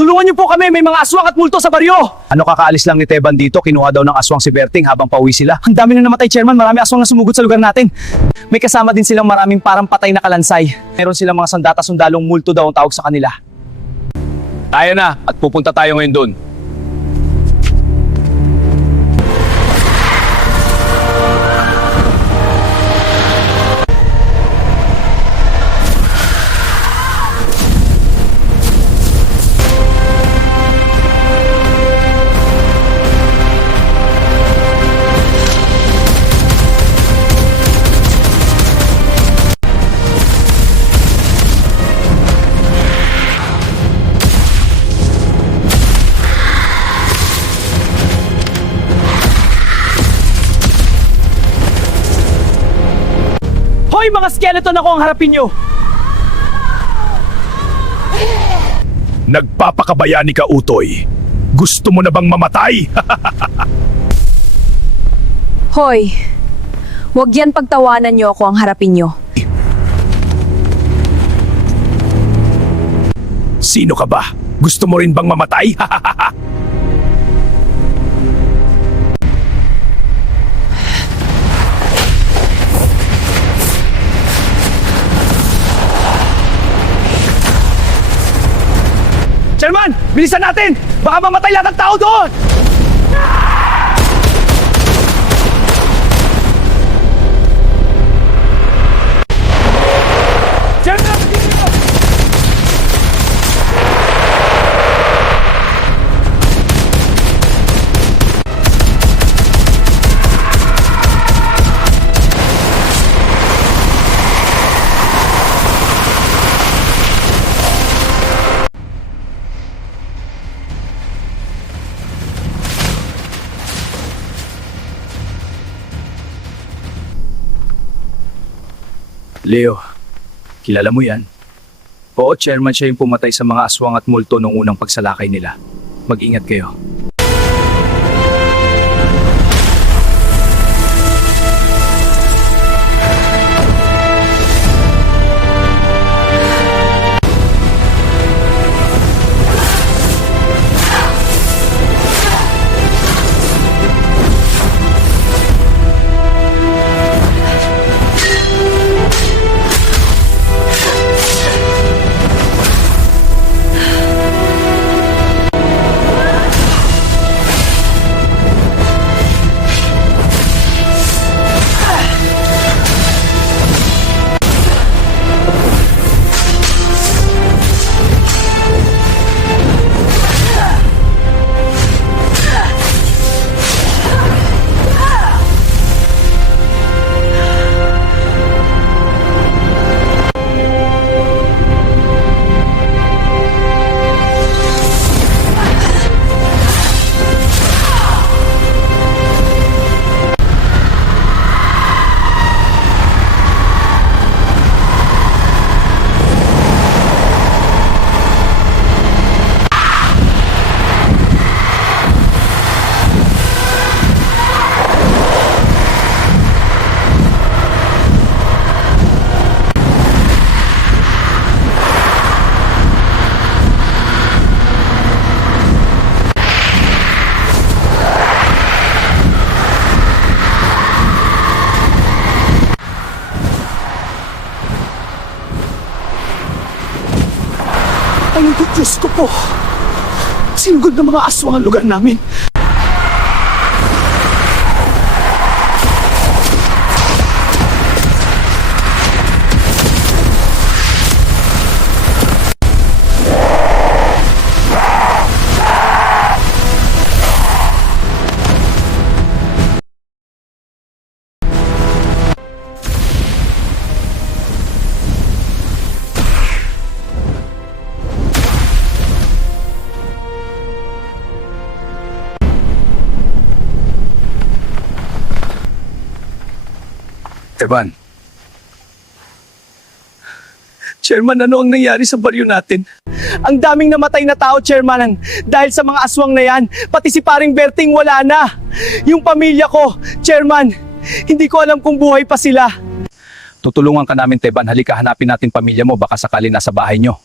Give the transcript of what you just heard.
Tulungan niyo po kami, may mga aswang at multo sa baryo! Ano, kakaalis lang ni Teban dito, kinuha daw ng aswang si Berting habang pauwi sila. Ang dami na namatay, Chairman, marami aswang na sumugod sa lugar natin. May kasama din silang maraming parang patay na kalansay. Meron silang mga sandata sundalong multo daw ang tawag sa kanila. Tayo na, at pupunta tayo ngayon doon. Hoy, mga skeleton, ako ang harapin nyo! Nagpapakabayani ka, Utoy. Gusto mo na bang mamatay? Hoy, huwag yan pagtawanan niyo ako ang harapin niyo. Sino ka ba? Gusto mo rin bang mamatay? Chairman, bilisan natin! Baka mamatay lahat ng tao doon! Chairman, dito! Leo, kilala mo yan? Oo, Chairman, siya yung pumatay sa mga aswang at multo nung unang pagsalakay nila. Mag-ingat kayo. Ay, Diyos ko po! Sinugod ng mga aswang ang lugar namin. Teban. Chairman, ano ang nangyari sa baryo natin? Ang daming namatay na tao, Chairman, dahil sa mga aswang na yan. Pati si paring Berting wala na. Yung pamilya ko, Chairman, hindi ko alam kung buhay pa sila. Tutulungan ka namin, Teban. Halika, hanapin natin pamilya mo. Baka sakali nasa bahay nyo.